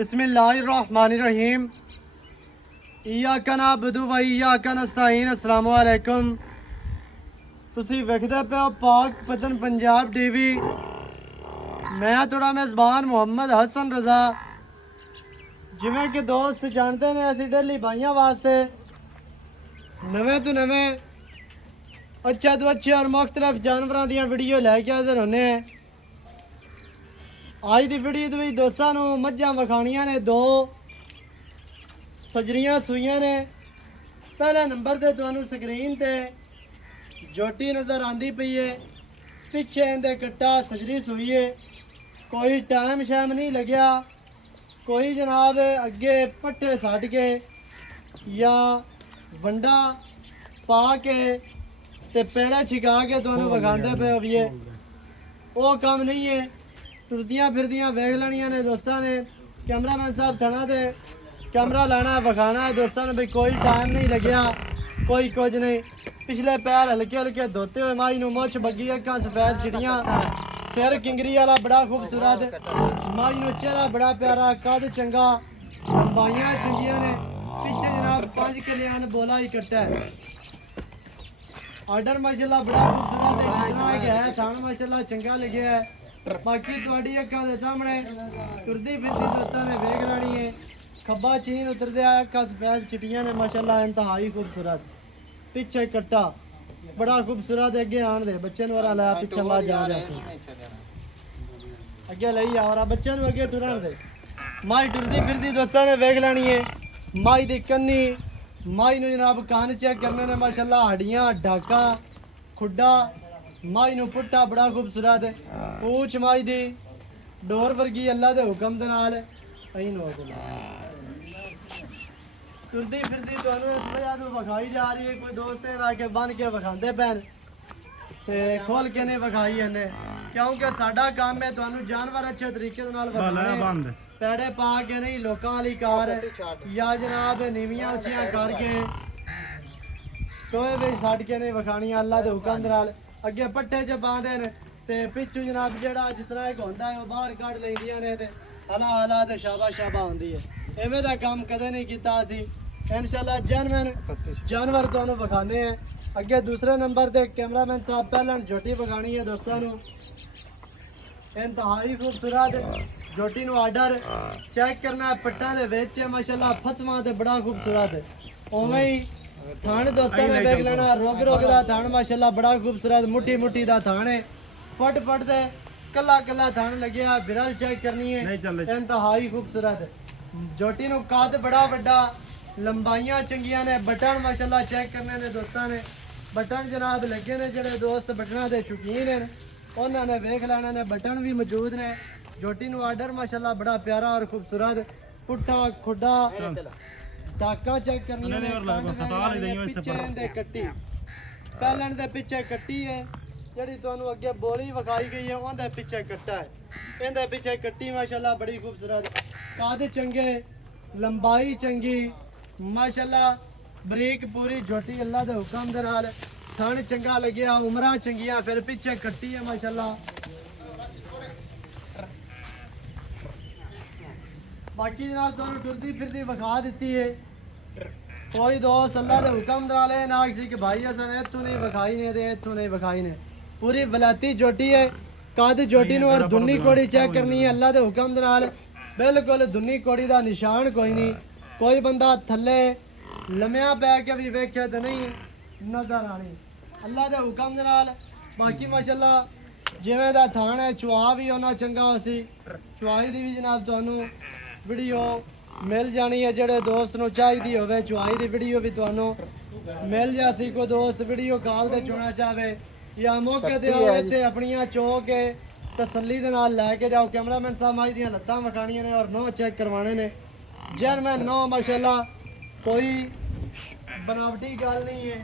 बिस्मिल्लाहिर्रहमानिर्रहीम इय्याका नअबुदु व इय्याका नस्तईन। अस्सलामु अलैकुम। ਤੁਸੀਂ ਵੇਖਦੇ ਪਏ ਹੋ ਪਾਕ ਪਤਨ ਪੰਜਾਬ ਟੀਵੀ। ਮੈਂ ਤੁਹਾਡਾ ਮੇਜ਼ਬਾਨ ਮੁਹੰਮਦ ਹਸਨ ਰਜ਼ਾ। ਜਿਵੇਂ ਕਿ ਦੋਸਤ ਜਾਣਦੇ ਨੇ ਅਸੀਂ ਡੇਲੀ ਭਾਈਆਂ ਵਾਸਤੇ ਨਵੇਂ ਤੋਂ ਨਵੇਂ ਅੱਛੇ ਤੋਂ ਅੱਛੇ ਔਰ ਮੁਖਤਲਿਫ ਜਾਨਵਰਾਂ ਦੀਆਂ ਵੀਡੀਓ ਲੈ ਕੇ ਹਾਜ਼ਰ ਹੁੰਦੇ ਹਾਂ। ਅੱਜ ਦੀ ਵੀਡੀਓ ਦੇ ਵਿੱਚ ਦੋਸਤਾਂ ਨੂੰ ਮੱਝਾਂ ਵਿਖਾਣੀਆਂ ਨੇ, ਦੋ ਸਜਰੀਆਂ ਸੂਈਆਂ ਨੇ। ਪਹਿਲੇ ਨੰਬਰ ਤੇ ਤੁਹਾਨੂੰ ਸਕਰੀਨ ਤੇ ਜੋਟੀ ਨਜ਼ਰ ਆਂਦੀ ਪਈ ਹੈ, ਪਿੱਛੇ ਇਹਦੇ ਕੱਟਾ ਸਜਰੀ ਸੂਈ ਹੈ। ਕੋਈ ਟਾਈਮ ਸ਼ਾਮ नहीं लग्या, कोई जनाब अगे पट्ठे सट के या वंडा पा के ते पेड़ा छिका के तुहानू विखांदे पे होइए, वो काम नहीं है। टुरदियाँ फिरदियाँ वेख लेनियां ने दोस्तां ने। कैमरामैन साहब थना ते कैमरा लाना विखाना है दोस्तां ने भी कोई टाइम नहीं लग्या, कोई कुछ नहीं। पिछले पैर हल्के हल्के धोते हुए माई नू मुछ बगी, अक्खां सफेद चिड़ियाँ, सिर किंगरी वाला बड़ा खूबसूरत, माई नू चेहरा बड़ा प्यारा, कद चंगा, लंबाइयां चंगियां ने। पिछे जनाब 5 कल्याण बोला ही कट्टा है। आर्डर माशाल्लाह बड़ा खूबसूरत है, जितना है थाना माशाल्लाह चंगा लगे है। बाकी तुहाडी अक्खां दे सामने टुरदी फिरदी दोस्तां ने वेख लैनी है। खब्बा चीन उतरदे आ, अक्खां सफेद चिट्टियां ने माशाल्लाह इंतहाई खूबसूरत। पिछे कट्टा बड़ा खूबसूरत, अगे आन दे बच्चे नू वाला लाया पिछे ला जा अगे लई आ और बच्चे नू अगे टुरन दे। माई टुरदी फिरदी दोस्तां ने वेख लैनी है। माई दी कन्नी, माई नू जनाब कान चेक करने ने माशाल्लाह, हड्डियां डाका खुड्डा, माई नू पुट्टा बड़ा खूबसूरत, पूछ माई दी डोर वर्गी अल्लाह दे हुक्म दे नाल अहीं नो टुरदी फिरदी तुहानू इस वजह तो विखाई जा रही है। कोई दोस्त ने आके बन के विखांदे पैन ते खोल के नहीं विखाई इन्हें, क्योंकि साडा काम है तुहानू जानवर अच्छे तरीके दे नाल विखाने, पैड़े पा के नहीं लोकां वाली कार या जनाब नीवियां उच्चियां करके टोए विच सट के नहीं विखाणियां अल्लाह दे हुक्म दे नाल। अगे पट्ठे च पांदे ने ते पिछू जनाब जेड़ा जितना एक होंदा है वो बाहर कढ लैंदियां ने ते हला हला ते शाबा शाबा होंदी है। एवें दा काम कदे नहीं कीता असीं। इंशाल्लाह जानवर तुहानू विखाने हैं। अगे दूसरे नंबर ते कैमरामैन साहब पहले जोटी विखानी है दोस्तों नू। इंतहाई खूबसूरत जोटी नू आर्डर चेक करना है, पट्टा दे विच माशाल्लाह फसवा ते बड़ा खूबसूरत है। उवें ही थान दोस्तों ने वेख लेना, रोग रोग दा थान माशाल्लाह बड़ा खूबसूरत, मुट्ठी मुट्ठी दा थान है, फट फट दे कला कला थान लगे। बिरल चेक करनी है, इंतहाई खूबसूरत जोटी नू कद बड़ा वड्डा, लंबाइयां चंगियां ने, बटन माशाल्लाह चेक करने ने दोस्तों ने। बटन जनाब लगे ने, जेडे दोस्त बटना के शौकीन हैं उन्होंने वेख लेने ने, बटन भी मौजूद ने। जोटी नू आर्डर माशाल्लाह बड़ा प्यारा और खूबसूरत, पुट्ठा खुड्डा टाका चेक करनी ने, पिछे कट्टी पहले दे पिछे कट्टी है जी तुहानू अगे बोली विखाई गई है, उनके पिछे कट्टा है। इनके पिछे कट्टी माशाल्लाह बड़ी खूबसूरत, कद चंगे, लंबाई चंगी माशाल्लाह, बरीक पूरी जोटी अल्लाह दे हुक्म दे नाल। थन चंगा लग्या, उमरां चंगियां, फिर पिछे कट्टी है माशाल्लाह। बाकी जनाब तुहानू टुरदी फिरदी विखा दी है। कोई दोस्त अल्लाह दे हुक्म दे नाल ना किसी के भाई असन इत्थों नहीं विखाई ने ते इत्थों नहीं विखाई ने। पूरी वलायती जोटी है, कद जोटी नू और दुन्नी कोड़ी चेक करनी है अल्लाह दे हुक्म दे नाल। बिल्कुल दुन्नी कोड़ी दा निशान कोई नहीं। कोई बंदा थले लम्या पै के भी वेखे तो नहीं नजर आनी अल्लाह दे हुक्म दे नाल। बाकी माशाल्लाह जिवें दा थान है, चुआ भी उन्ना चंगा होसी। चुआई दी भी जनाब तुहानू वीडियो मिल जानी है। जेडे दोस्त नू चाहिदी होवे चुआई दी वीडियो भी तुहानू मिल जासी। कोई दोस्त वीडियो कॉल ते चुना चाहे या मौके ते आओ इत्थे अपनियां चो के तसल्ली दे नाल लैके जाओ। कैमरामैन साहब माई दियां लत्तां विखाणियां ने और नौ चेक करवाने ने। जर्मन नौ माशाल्लाह कोई बनावटी गल नहीं है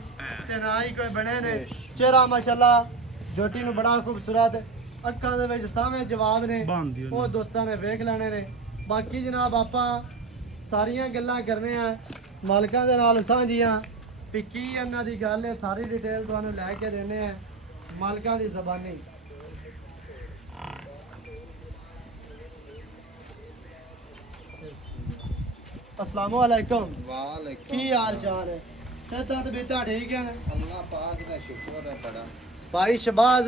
ते ना ही कोई बने ने। चेहरा माशाल्लाह जोटी नू बड़ा खूबसूरत, अक्खां दे विच सावें जवाब ने, वो दोस्तां ने वेख लेने ने। बाकी जनाब आपां सारियां गल्लां करने आ मालकां दे नाल सांझियां, पिक्की इन्हां दी गल है, सारी डिटेल तुहानू लैके देने हैं मालकां दी ज़बानी। अस्सलामु अलैकुम। वालेकुम की हाल चाल है? सेहत बीता ठीक है? अल्लाह पाक दा शुक्र है बड़ा। भाई शबाज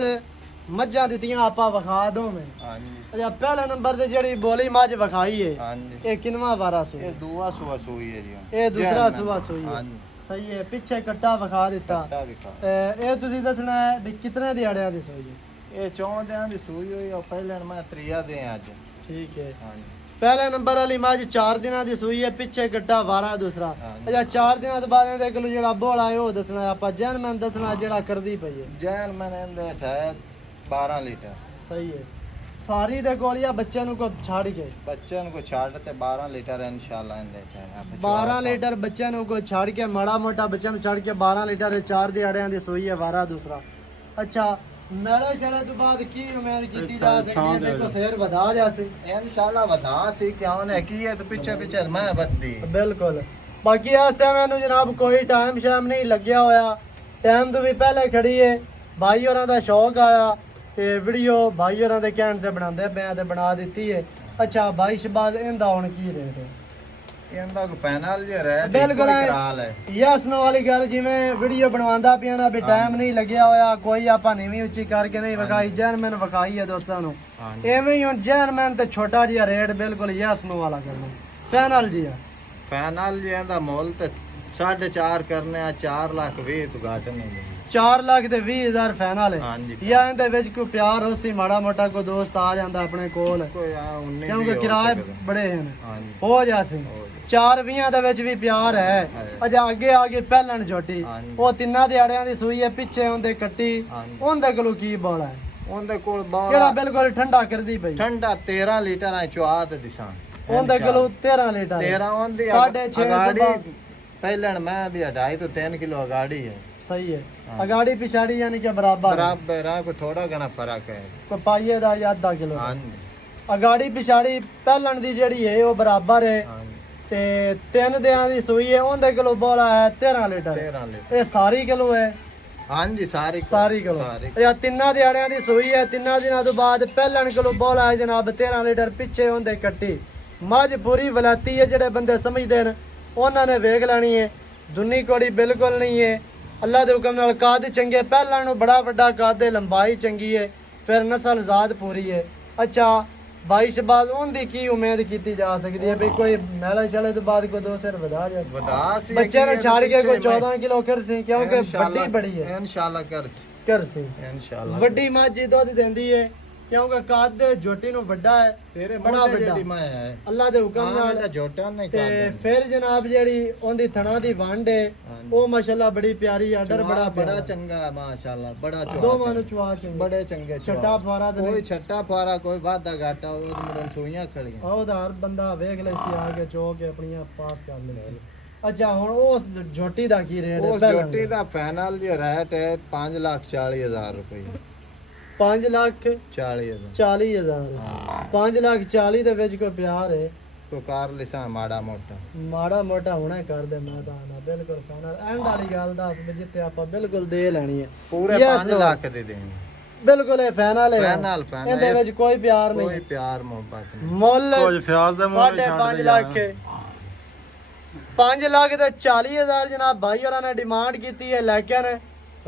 मज्जां दित्तियां आपा विखा दो मैं। हाँ जी अच्छा पहले नंबर ते जेड़ी बोली मज विखाई है हाँ जी ये किनवा वारा सू? ये दुआ सुआ सुई है जी। ये दूसरा सुबह सुई है। हाँ जी सही है पिछे कट्टा विखा दिता। कट्टा विखा। ये तुसी दसना है भी कितने दिहाड़ियां दी सुई है? ये 14 दिन दी सुई हुई और पहले मैं 3 दे अज। ठीक है हाँ जी पहले नंबर वाली मज 4 दिनां दी सुई है पिछे कट्टा वारा दूसरा। हाँ जी। अच्छा 4 दिनां तो बाद ਇਹਦੇ ਕੋਲ ਜਿਹੜਾ ਬੋਲਾ ਹੈ ਉਹ ਦੱਸਣਾ ਹੈ ਆਪਾਂ ਜੈਨਮਨ ਦੱਸਣਾ ਜਿਹੜਾ ਕਰਦੀ ਪਈ ਹੈ। जैन मैंने दे है 12 लीटर। ਸਹੀ ਹੈ ਸਾਰੀ ਦੇ ਕੋਲ ਜਾਂ ਬੱਚਿਆਂ ਨੂੰ ਕੋ ਛੱਡ ਕੇ बच्चों को छाड़ ते 12 लीटर इंशाल्लाह इन देता है। 12 ਲੀਟਰ ਬੱਚਿਆਂ ਨੂੰ ਕੋ ਛੱਡ ਕੇ ਮਾੜਾ ਮੋਟਾ ਬੱਚਿਆਂ ਨੂੰ ਛੱਡ ਕੇ 12 ਲੀਟਰ ਇਹ 4 ਦਿਹਾੜਿਆਂ ਦੀ ਸੋਈ ਹੈ ਵਾਰਾ ਦੂਸਰਾ। ਅੱਛਾ ਮੇਲੇ ਛੜੇ ਤੋਂ ਬਾਅਦ ਕੀ ਉਮੀਦ ਕੀਤੀ ਜਾ ਸਕਦੀ ਹੈ ਵੀ ਕੋ ਸ਼ੇਰ ਵਧਾ ਜਾਸੇ? इंशाल्लाह बता सी क्या ने की है तो पीछे पीछे मैं बददी। ਬਿਲਕੁਲ ਬਾਕੀ ਇਸ ਟਾਈਮ ਮੈਨੂੰ ਜਨਾਬ ਕੋਈ ਟਾਈਮ ਸ਼ਾਮ ਨਹੀਂ ਲੱਗਿਆ ਹੋਇਆ ਟਾਈਮ ਤੋਂ ਵੀ ਪਹਿਲੇ ਖੜੀ ਹੈ ਭਾਈ ਹੋਰਾਂ ਦਾ ਸ਼ੌਕ ਆਇਆ ਤੇ ਵੀਡੀਓ ਭਾਈ ਹੋਰਾਂ ਦੇ ਕਹਿਣ ਤੇ ਬਣਾਉਂਦੇ ਪਿਆ ਤੇ ਬਣਾ ਦਿੱਤੀ ਹੈ। ਅੱਛਾ ਭਾਈ ਸ਼ਬਾਜ਼ ਇਹਦਾ ਹੁਣ ਕੀ ਰੇਟ ਹੈ? ਇਹਦਾ ਕੋ ਪੈਨਲ ਜੇ ਰਹਿ ਬਿਲਕੁਲ ਕਰਾਲ ਹੈ। ਯਸ ਨੋ ਵਾਲੀ ਗੱਲ ਜਿਵੇਂ ਵੀਡੀਓ ਬਣਵਾਉਂਦਾ ਪਿਆ ਨਾ ਵੀ ਟਾਈਮ ਨਹੀਂ ਲੱਗਿਆ ਹੋਇਆ ਕੋਈ ਆਪਾਂ ਨੀਵੀਂ ਉੱਚੀ ਕਰਕੇ ਨਹੀਂ ਵਿਖਾਈ ਜੈਨਮਨ ਵਿਖਾਈ ਹੈ ਦੋਸਤਾਂ ਨੂੰ। ਐਵੇਂ ਹੀ ਹੁਣ ਜੈਨਮਨ ਤੇ ਛੋਟਾ ਜਿਹਾ ਰੇਟ ਬਿਲਕੁਲ ਯਸ ਨੋ ਵਾਲਾ ਕਰਨਾ ਫਾਈਨਲ ਜੀ ਆ। ਫਾਈਨਲ ਜੀ ਇਹਦਾ ਮੁੱਲ ਤੇ 4.5 ਕਰਨੇ ਆ 4 ਲੱਖ 20 ਤੋਂ ਘੱਟ ਨਹੀਂ। 4 ਲੱਖ ਤੇ 20,000 ਫਾਈਨਲ ਹੈ ਹਾਂਜੀ ਜਾਂ ਇਹਦੇ ਵਿੱਚ ਕੋਈ ਪਿਆਰ ਹੋਸੀ ਮਾੜਾ ਮੋਟਾ ਕੋਈ ਦੋਸਤ ਆ ਜਾਂਦਾ ਆਪਣੇ ਕੋਲ ਕੋਈ ਆ 19 ਕਿਉਂਕਿ ਕਿਰਾਏ ਬੜੇ ਹਨ ਹਾਂਜੀ ਹੋ ਜਾਸੇ 4-20 ਦੇ ਵਿੱਚ ਵੀ ਪਿਆਰ ਹੈ। ਅਜਾ ਅੱਗੇ ਆ ਕੇ ਪਹਿਲਣ ਝੋਟੀ ਹਾਂਜੀ। ਉਹ ਤਿੰਨਾਂ ਦਿਹਾੜਿਆਂ ਦੀ ਸੂਈ ਹੈ ਪਿੱਛੇ ਉਹਦੇ ਕੱਟੀ ਹਾਂਜੀ। ਉਹਦੇ ਕੋਲੋਂ ਕੀ ਬੋਲਾ ਹੈ ਉਹਦੇ ਕੋਲ ਕਿਹੜਾ ਬਾਹਰ ਬਿਲਕੁਲ ਠੰਡਾ ਕਰਦੀ ਪਈ ਠੰਡਾ 13 ਲੀਟਰ ਆ ਚੁਆ ਤੇ ਦਿਸਾਂ। ਉਹਦੇ ਕੋਲੋਂ 13 ਲੀਟਰ 13 ਉਹਦੀ 6.5 ਅਗਾੜੀ ਪਹਿਲਣ ਮੈਂ ਵੀ 2.5 ਤੋਂ 3 ਕਿਲੋ ਅਗਾੜੀ ਹੈ। ਸਹੀ ਹੈ ਅਗਾੜੀ ਪਿਛਾੜੀ ਯਾਨੀ ਕਿ ਬਰਾਬਰ ਬਰਾਬਰ ਆ ਕੋਈ ਥੋੜਾ ਘਣਾ ਫਰਕ ਹੈ। ਕੋਈ ਪਾਈਏ ਦਾ ਜਾਂ ਅੱਧਾ ਕਿਲੋ ਹਾਂਜੀ ਅਗਾੜੀ ਪਿਛਾੜੀ ਪਹਿਲਣ ਦੀ ਜਿਹੜੀ ਹੈ ਉਹ ਬਰਾਬਰ ਹੈ ਹਾਂਜੀ ਤੇ 3 ਦਿਨਾਂ ਦੀ ਸੂਈ ਹੈ ਉਹਦੇ ਕੋਲੋਂ ਬੋਲਾ ਹੈ 13 ਲੀਟਰ 13 ਲੀਟਰ ਇਹ ਸਾਰੀ ਕਿਲੋ ਹੈ ਹਾਂਜੀ ਸਾਰੀ ਕਿਲੋ ਇਹ ਤਿੰਨਾਂ ਦਿਹਾੜਿਆਂ ਦੀ ਸੂਈ ਹੈ ਤਿੰਨਾਂ ਦਿਨਾਂ ਤੋਂ ਬਾਅਦ ਪਹਿਲਣ ਕਿਲੋ ਬੋਲਾ ਹੈ ਜਨਾਬ 13 ਲੀਟਰ ਪਿੱਛੇ ਉਹਦੇ ਕੱਟੀ ਮੱਝ ਪੂਰੀ ਵਲਾਤੀ ਹੈ ਜਿਹੜੇ ਬੰਦੇ ਸਮਝਦੇ ਨੇ ਉਹਨਾਂ ਨੇ ਵੇਖ ਲੈਣੀ ਹੈ ਦੁੰਨੀ ਕੋੜੀ ਬਿਲਕੁਲ ਨਹੀਂ ਹੈ ਅੱਲਾ ਦੇ ਹੁਕਮ ਨਾਲ ਕਾਦ ਚੰਗੇ ਪਹਿਲਣ ਨੂੰ ਬੜਾ ਵੱਡਾ ਕਾਦ ਹੈ ਲੰਬਾਈ ਚੰਗੀ ਹੈ ਫਿਰ ਨਸਲ ਜ਼ਾਤ ਪੂਰੀ ਹੈ। ਅੱਛਾ ਬਾਈ ਸ਼ਬਾਜ਼ ਉਹਦੀ ਕੀ ਉਮੀਦ ਕੀਤੀ ਜਾ ਸਕਦੀ ਹੈ ਵੀ ਕੋਈ ਮਹਿਲਾ ਛਲੇ ਤੋਂ ਬਾਅਦ ਕੋਈ 2 ਸਿਰ ਵਧਾ ਸੀ ਬੱਚੇ ਨੂੰ ਛੱਡ ਕੇ ਕੋਈ 14 ਕਿਲੋ ਕਰ ਸੀ ਕਿਉਂਕਿ ਵੱਡੀ ਬੜੀ ਹੈ ਇਨਸ਼ਾਅੱਲਾ ਕਰ ਸੀ ਇਨਸ਼ਾਅੱਲਾ ਵੱਡੀ ਮੱਝ ਦੁੱਧ ਦਿੰਦੀ ਹੈ ਕਿਉਂਕਿ ਕੱਦ ਝੋਟੀ ਨੂੰ ਵੱਡਾ ਹੈ ਤੇਰੇ ਬੜਾ ਵੱਡਾ ਹੈ ਅੱਲਾ ਦੇ ਹੁਕਮ ਨਾਲ ਝੋਟਾ ਨਹੀਂ ਤੇ ਫਿਰ ਜਨਾਬ ਜਿਹੜੀ ਉਹਦੀ ਥਣਾ ਦੀ ਵੰਡ ਹੈ ਉਹ ਮਾਸ਼ਾਅੱਲਾ ਬੜੀ ਪਿਆਰੀ ਆਰਡਰ ਬੜਾ ਚੰਗਾ ਹੈ ਮਾਸ਼ਾਅੱਲਾ ਬੜਾ ਚੁਆ ਦੋਵਾਂ ਨੂੰ ਚੁਆ ਚੰਗੇ ਬੜੇ ਚੰਗੇ ਛੱਟਾ ਫਾਰਾ ਤੇ ਕੋਈ ਛੱਟਾ ਫਾਰਾ ਕੋਈ ਵਾਧਾ ਘਾਟਾ ਉਹ ਮਰਨ ਸੂਈਆਂ ਖੜੀਆਂ ਆਹ ਉਹਦਾ ਹਰ ਬੰਦਾ ਵੇਖ ਲੈ ਸੀ ਆ ਕੇ ਚੋ ਕੇ ਆਪਣੀਆਂ ਪਾਸ ਕਰ ਲੈ ਸੀ। ਅੱਛਾ ਹੁਣ ਉਸ ਝੋਟੀ ਦਾ ਕੀ ਰੇਟ ਹੈ? ਉਸ ਝੋਟੀ ਦਾ ਫਾਈਨਲ ਜੋ ਰੇਟ ਹੈ 5,40,000 ਰੁਪਏ 5,40,000 40,000 5,40,000 ਦੇ ਵਿੱਚ ਕੋਈ ਪਿਆਰ ਹੈ ਤੋ ਕਾਰ ਲਿਸਾ ਮਾੜਾ ਮੋਟਾ ਹੋਣਾ ਕਰ ਦੇ ਮੈਂ ਤਾਂ ਨਾ ਬਿਲਕੁਲ ਫਾਈਨਲ ਐਂਡ ਵਾਲੀ ਗੱਲ ਦੱਸ ਵੀ ਜਿੱਤੇ ਆਪਾਂ ਬਿਲਕੁਲ ਦੇ ਲੈਣੀ ਹੈ ਪੂਰੇ 5 ਲੱਖ ਦੇ ਦੇਣੀ ਬਿਲਕੁਲ ਇਹ ਫਾਈਨਲ ਹੈ ਫਾਈਨਲ ਇਹਦੇ ਵਿੱਚ ਕੋਈ ਪਿਆਰ ਨਹੀਂ ਕੋਈ ਪਿਆਰ ਮੁਹੱਬਤ ਨਹੀਂ ਮੁੱਲ ਕੁਝ ਫਿਆਜ਼ ਦੇ ਮੁੱਲ 5 ਲੱਖ 5 ਲੱਖ ਤੇ 40,000 ਜਨਾਬ ਭਾਈ ਹੋਰਾਂ ਨੇ ਡਿਮਾਂਡ ਕੀਤੀ ਹੈ ਲੇਕਿਨ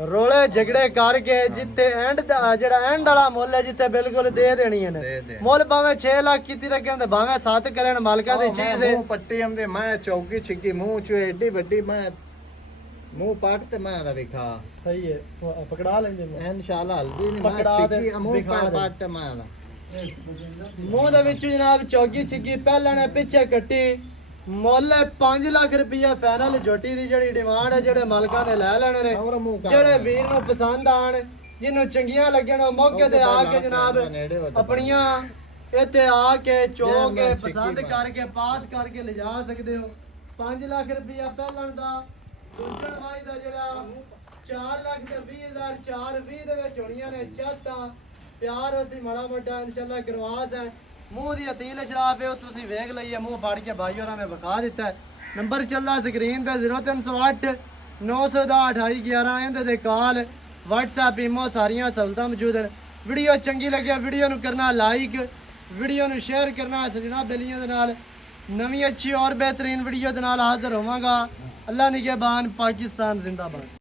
ਰੋਲੇ ਝਗੜੇ ਕਰਕੇ ਜਿੱਤੇ ਐਂਡ ਦਾ ਜਿਹੜਾ ਐਂਡ ਵਾਲਾ ਮੁੱਲ ਹੈ ਜਿੱਤੇ ਬਿਲਕੁਲ ਦੇ ਦੇਣੀ ਨੇ ਮੁੱਲ ਭਾਵੇਂ 6 ਲੱਖ ਕੀਤੀ ਰੱਖਣ ਤੇ ਭਾਵੇਂ 7 ਕਰਨ ਮਾਲਕਾਂ ਦੀ ਚੀਜ਼ ਹੈ ਪੱਟੀ ਹਮਦੇ ਮੈਂ ਚੌਕੀ ਛਿੱਕੀ ਮੂੰਹ ਚ ਏਡੀ ਵੱਡੀ ਮੈਂ ਮੂੰਹ ਪਾਟ ਤੇ ਮੈਂ ਦਾ ਵਿਖਾ ਸਹੀ ਹੈ ਪਕੜਾ ਲੈਂਦੇ ਇਨਸ਼ਾਅੱਲਾ ਹਲਦੀ ਨਹੀਂ ਮੈਂ ਪਕੜਾ ਦੇ, ਛਿੱਕੀ ਮੂੰਹ ਵਿਖਾ ਦੇ। ਪਾਟ ਮੈਂ ਦਾ ਮੂੰਹ ਦੇ ਵਿੱਚ ਜਨਾਬ ਚੌਕੀ ਛਿੱਕੀ ਪਹਿਲਾਂ ਨੇ ਪਿੱਛੇ ਕੱਟੀ ਮੁੱਲ 5 ਲੱਖ ਰੁਪਇਆ ਫਾਈਨਲ ਝੋਟੀ ਦੀ ਜਿਹੜੀ ਡਿਮਾਂਡ ਹੈ ਜਿਹੜੇ ਮਾਲਕਾਂ ਨੇ ਲੈ ਲੈਣੇ ਨੇ ਹੋਰ ਮੂੰਹ ਕਰ ਜਿਹੜੇ ਵੀਰ ਨੂੰ ਪਸੰਦ ਆਣ ਜਿਹਨੂੰ ਚੰਗੀਆਂ ਲੱਗਣ ਉਹ ਮੌਕੇ ਤੇ ਆ ਕੇ ਜਨਾਬ ਆਪਣੀਆਂ ਇੱਥੇ ਆ ਕੇ ਚੋ ਕੇ ਪਸੰਦ ਕਰਕੇ ਪਾਸ ਕਰਕੇ ਲਿਜਾ ਸਕਦੇ ਹੋ 5 ਲੱਖ ਰੁਪਇਆ ਪਹਿਲਣ ਦਾ ਦੂਜਣ ਵਾਈ ਦਾ ਜਿਹੜਾ 4 ਲੱਖ ਤੇ 20,000 420 ਦੇ ਵਿੱਚ ਹੋਣੀਆਂ ਨੇ ਚਾਹਤਾਂ ਪਿਆਰ ਅਸੀਂ ਮਾੜਾ ਮੋਟਾ ਇਨਸ਼ਾਅੱਲਾ ਕਰਵਾਸ ਹੈ ਮੂੰਹ ਦੀ ਅਸੀਲ ਸ਼ਰਾਫ ਹੈ ਉਹ ਤੁਸੀਂ ਵੇਖ ਲਈਏ ਮੂੰਹ ਫੜ ਕੇ ਭਾਈ ਹੋਰਾਂ ਨੇ ਵਿਖਾ ਦਿੱਤਾ ਹੈ ਨੰਬਰ ਚੱਲਦਾ ਸਕਰੀਨ ਤੇ 0308 910 2811 ਇਹਦੇ ਤੇ ਕਾਲ WhatsApp ਈਮੋ ਸਾਰੀਆਂ ਸਹੂਲਤਾਂ ਮੌਜੂਦ ਹਨ ਵੀਡੀਓ ਚੰਗੀ ਲੱਗਿਆ ਵੀਡੀਓ ਨੂੰ ਕਰਨਾ ਲਾਈਕ ਵੀਡੀਓ ਨੂੰ ਸ਼ੇਅਰ ਕਰਨਾ ਸਜਣਾ ਬੇਲੀਆਂ ਦੇ ਨਾਲ नवी अच्छी और बेहतरीन वीडियो दे नाल हाजिर होवांगा। अल्लाह निगहबान, पाकिस्तान जिंदाबाद।